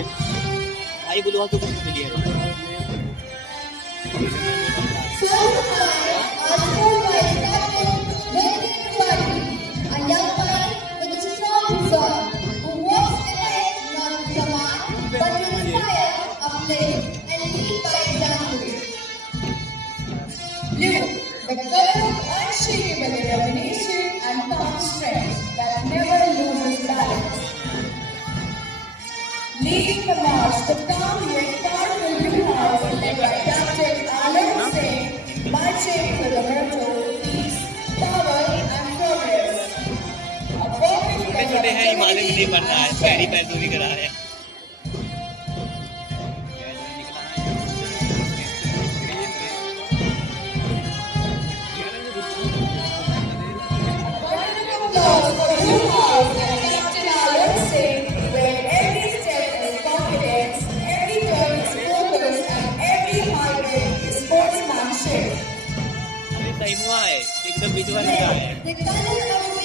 eh. Ay, buluhan ko kung pumili yan. So tonight, our tour guide Captain Benedict Chari, a young man with a strong resolve who walks ahead not with command but with the fire of flame and lead by example. Blue, the color of unshakable determination and calm strength that never loses balance. Leading the march, the calm yet powerful Blue House led by Captain Alok Singh, marching to the motto peace, power and progress. A perfect छोटे छोटे हैं, हिमालय में नहीं पढ़ रहा है, पैरी पैर दूरी करा रहे हैं। applause for Blue House and Captain Alok Singh, where every step is confidence, every turn is focus, and every heartbeat is sportsmanship. अरे सही हुआ है, एकदम विजुअल लगा है। The color of